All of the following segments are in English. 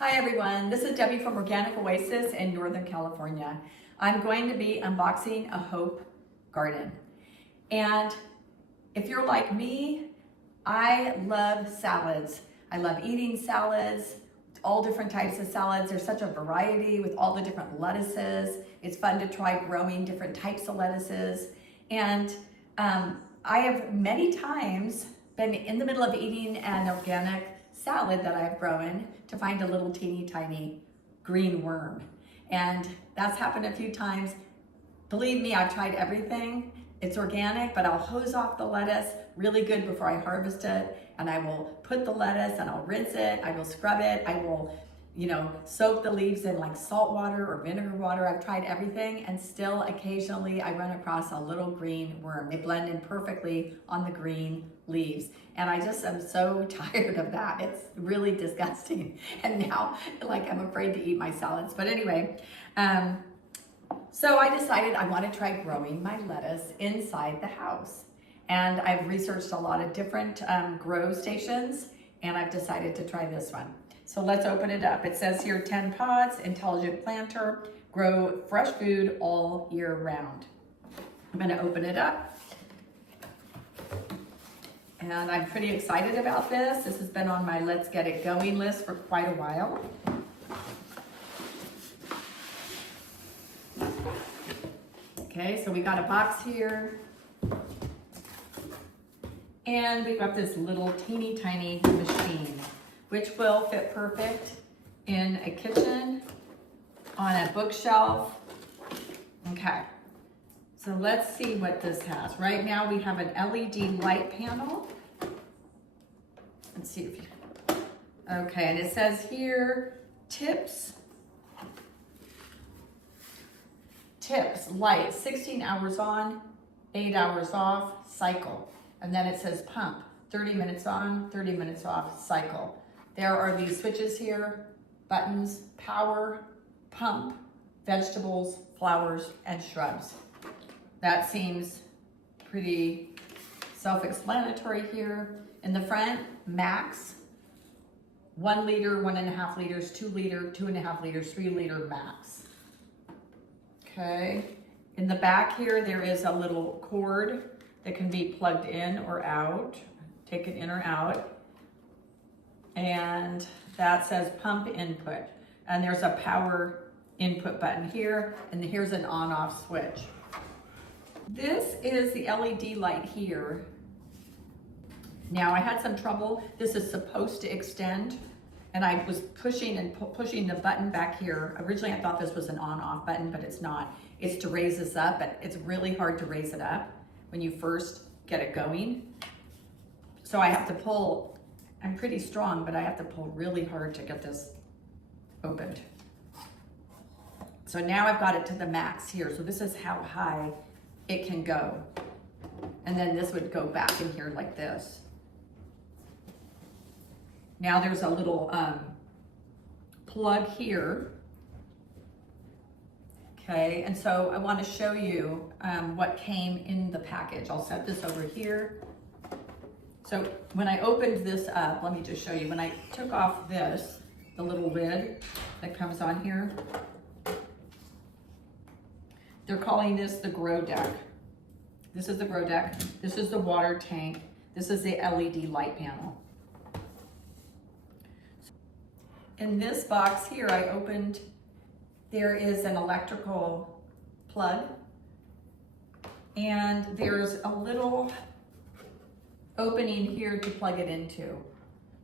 Hi everyone, this is Debbie from Organic Oasis in Northern California. I'm going to be unboxing Ahopegarden. And if you're like me, I love salads. I love eating salads, all different types of salads. There's such a variety with all the different lettuces. It's fun to try growing different types of lettuces. And I have many times been in the middle of eating an organic salad that I've grown to find a little teeny tiny green worm. And that's happened a few times. Believe me, I've tried everything. It's organic, but I'll hose off the lettuce really good before I harvest it. And I will put the lettuce and I'll rinse it. I will scrub it. I will, soak the leaves in like salt water or vinegar water. I've tried everything, and still occasionally I run across a little green worm. They blend in perfectly on the green leaves. And I just am so tired of that. It's really disgusting. And now, I'm afraid to eat my salads. But anyway, so I decided I want to try growing my lettuce inside the house. And I've researched a lot of different grow stations, and I've decided to try this one. So let's open it up. It says here 10 pods, intelligent planter, grow fresh food all year round. I'm going to open it up. And I'm pretty excited about this. This has been on my Let's Get It Going list for quite a while. Okay, so we got a box here. And we've got this little teeny tiny machine, which will fit perfect in a kitchen, on a bookshelf. Okay, so let's see what this has. Right now we have an LED light panel. Let's see if you, okay, and it says here, tips, light, 16 hours on, 8 hours off, cycle. And then it says pump, 30 minutes on, 30 minutes off, cycle. There are these switches here, buttons, power, pump, vegetables, flowers, and shrubs. That seems pretty self-explanatory here. In the front, max, 1 liter, 1.5 liters, 2 liter, 2.5 liters, 3 liter max. Okay, in the back here, there is a little cord that can be plugged in or out, taken in or out. And that says pump input. And there's a power input button here, and here's an on-off switch. This is the LED light here. Now I had some trouble. This is supposed to extend, and I was pushing the button back here. Originally I thought this was an on-off button, but it's not. It's to raise this up, but it's really hard to raise it up when you first get it going. So I have to pull, I'm pretty strong, but I have to pull really hard to get this opened. So now I've got it to the max here. So this is how high it can go. And then this would go back in here like this. Now there's a little plug here. Okay, and so I want to show you what came in the package. I'll set this over here. So when I opened this up, let me just show you. When I took off this, the little lid that comes on here, they're calling this the grow deck. This is the grow deck. This is the water tank. This is the LED light panel. In this box here, I opened, there is an electrical plug, and there's a little opening here to plug it into.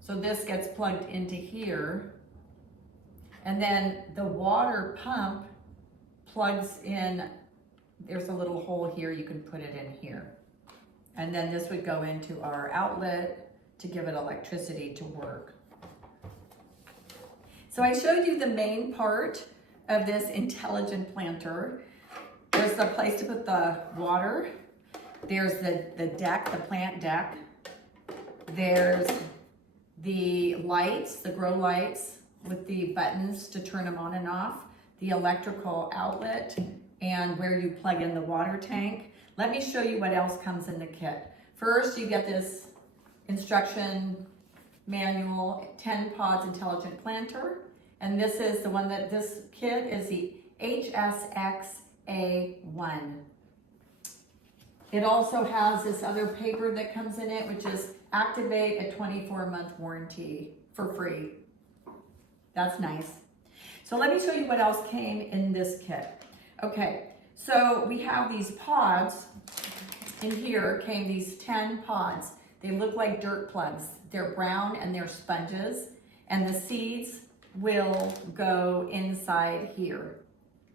So this gets plugged into here, and then the water pump plugs in. There's a little hole here, you can put it in here. And then this would go into our outlet to give it electricity to work. So I showed you the main part of this intelligent planter. There's the place to put the water. There's the deck, the plant deck. There's the lights, the grow lights with the buttons to turn them on and off. The electrical outlet, and where you plug in the water tank. Let me show you what else comes in the kit. First, you get this instruction manual, 10 pods intelligent planter. And this is the one that, this kit is the HSXA1. It also has this other paper that comes in it, which is activate a 24-month warranty for free. That's nice. So let me show you what else came in this kit. Okay, so we have these pods. In here came these 10 pods. They look like dirt plugs. They're brown and they're sponges, and the seeds will go inside here.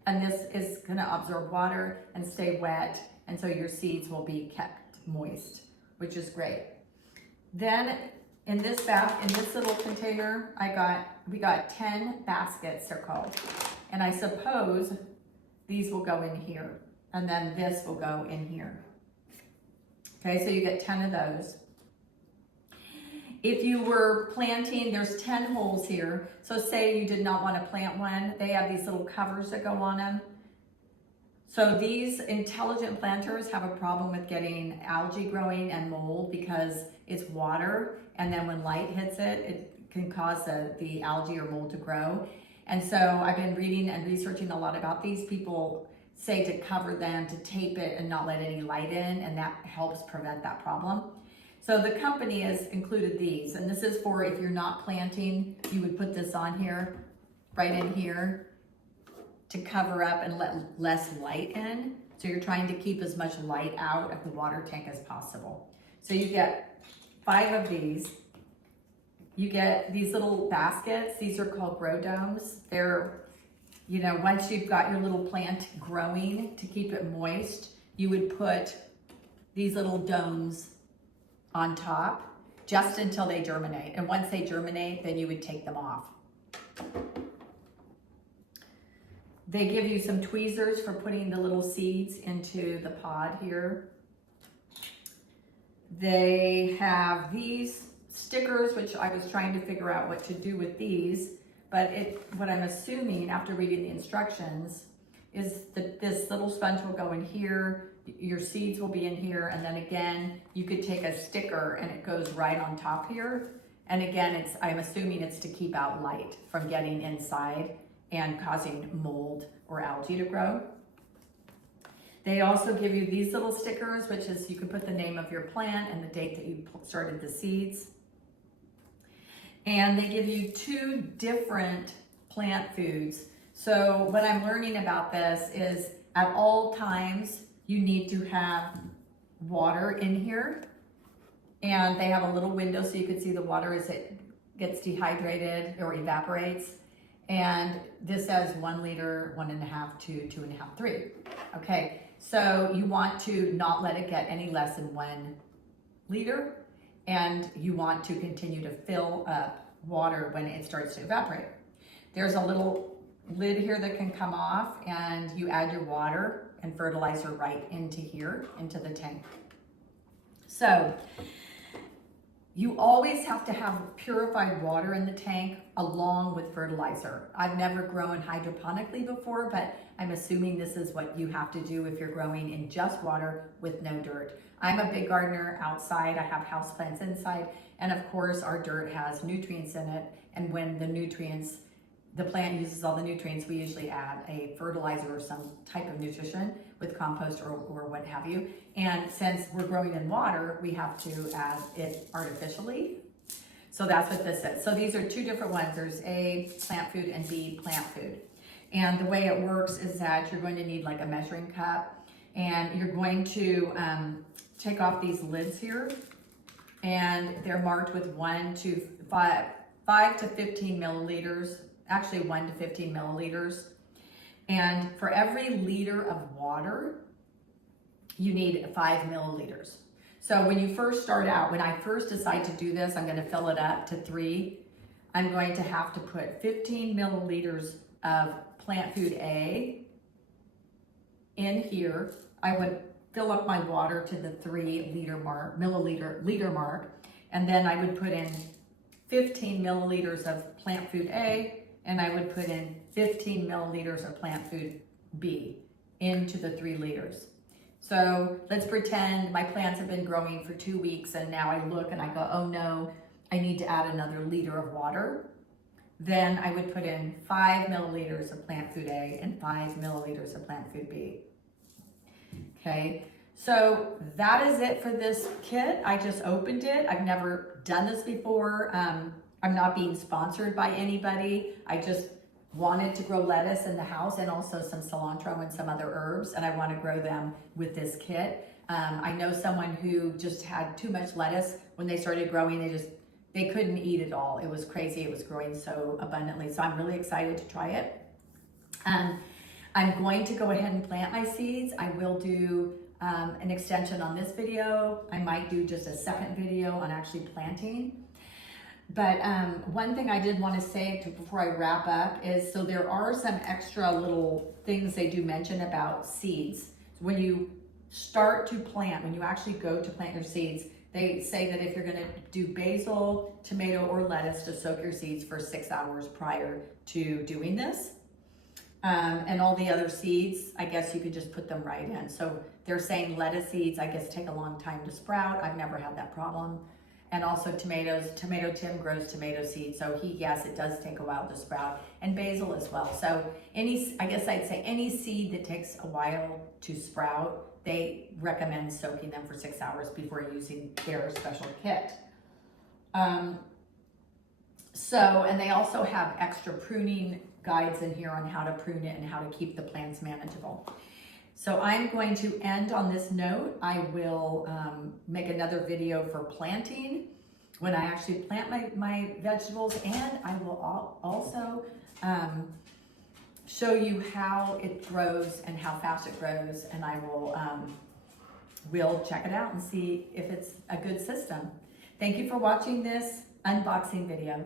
And this is gonna absorb water and stay wet, and so your seeds will be kept moist, which is great. Then in this little container, we got 10 baskets, they're called. And I suppose these will go in here, and then this will go in here. Okay, so you get 10 of those. If you were planting, there's 10 holes here. So say you did not want to plant one, they have these little covers that go on them. So these intelligent planters have a problem with getting algae growing and mold because it's water, and then when light hits it, it can cause the algae or mold to grow. And so I've been reading and researching a lot about these. People say to cover them, to tape it and not let any light in, and that helps prevent that problem. So the company has included these, and this is for if you're not planting, you would put this on here, right in here, to cover up and let less light in. So you're trying to keep as much light out of the water tank as possible. So you get 5 of these. You get these little baskets. These are called grow domes. They're, you know, once you've got your little plant growing, to keep it moist, you would put these little domes on top just until they germinate. And once they germinate, then you would take them off. They give you some tweezers for putting the little seeds into the pod here. They have these stickers, which I was trying to figure out what to do with these, but what I'm assuming after reading the instructions is that this little sponge will go in here, your seeds will be in here, and then again, you could take a sticker and it goes right on top here. And again, I'm assuming it's to keep out light from getting inside and causing mold or algae to grow. They also give you these little stickers, which is you can put the name of your plant and the date that you started the seeds. And they give you 2 different plant foods. So what I'm learning about this is at all times, you need to have water in here. And they have a little window so you can see the water as it gets dehydrated or evaporates. And this says 1 liter, 1.5, 2, 2.5, 3. Okay, so you want to not let it get any less than 1 liter, and you want to continue to fill up water when it starts to evaporate. There's a little lid here that can come off, and you add your water and fertilizer right into here, into the tank. So you always have to have purified water in the tank along with fertilizer. I've never grown hydroponically before, but I'm assuming this is what you have to do if you're growing in just water with no dirt. I'm a big gardener outside. I have houseplants inside. And of course, our dirt has nutrients in it. And when the plant uses all the nutrients, we usually add a fertilizer or some type of nutrition with compost or what have you. And since we're growing in water, we have to add it artificially. So that's what this is. So these are 2 different ones. There's A, plant food, and B, plant food. And the way it works is that you're going to need like a measuring cup, and you're going to take off these lids here, and they're marked with 5 to 15 milliliters, actually 1 to 15 milliliters. And for every liter of water, you need 5 milliliters. So when you first start out, when I first decide to do this, I'm going to fill it up to 3. I'm going to have to put 15 milliliters of plant food A in here. I would fill up my water to the 3 liter mark, and then I would put in 15 milliliters of plant food A, and I would put in 15 milliliters of plant food B into the 3 liters. So let's pretend my plants have been growing for 2 weeks, and now I look and I go, oh no, I need to add another liter of water. then I would put in 5 milliliters of plant food A and 5 milliliters of plant food B. Okay, so that is it for this kit. I just opened it. I've never done this before. I'm not being sponsored by anybody. I just wanted to grow lettuce in the house and also some cilantro and some other herbs, and I want to grow them with this kit. I know someone who just had too much lettuce when they started growing. They couldn't eat it all. It was crazy. It was growing so abundantly. So I'm really excited to try it. I'm going to go ahead and plant my seeds. I will do an extension on this video. I might do just a second video on actually planting. But one thing I did want to say before I wrap up is, so there are some extra little things they do mention about seeds. When you start to plant, when you actually go to plant your seeds, they say that if you're going to do basil, tomato, or lettuce, to soak your seeds for 6 hours prior to doing this. And all the other seeds, I guess you could just put them right in. So they're saying lettuce seeds, I guess, take a long time to sprout. I've never had that problem. And also tomatoes. Tomato Tim grows tomato seeds, so yes, it does take a while to sprout. And basil as well. So I guess I'd say any seed that takes a while to sprout, they recommend soaking them for 6 hours before using their special kit. And they also have extra pruning guides in here on how to prune it and how to keep the plants manageable. So I'm going to end on this note. I will make another video for planting when I actually plant my vegetables, and I will also show you how it grows and how fast it grows, and I will we'll check it out and see if it's a good system. Thank you for watching this unboxing video.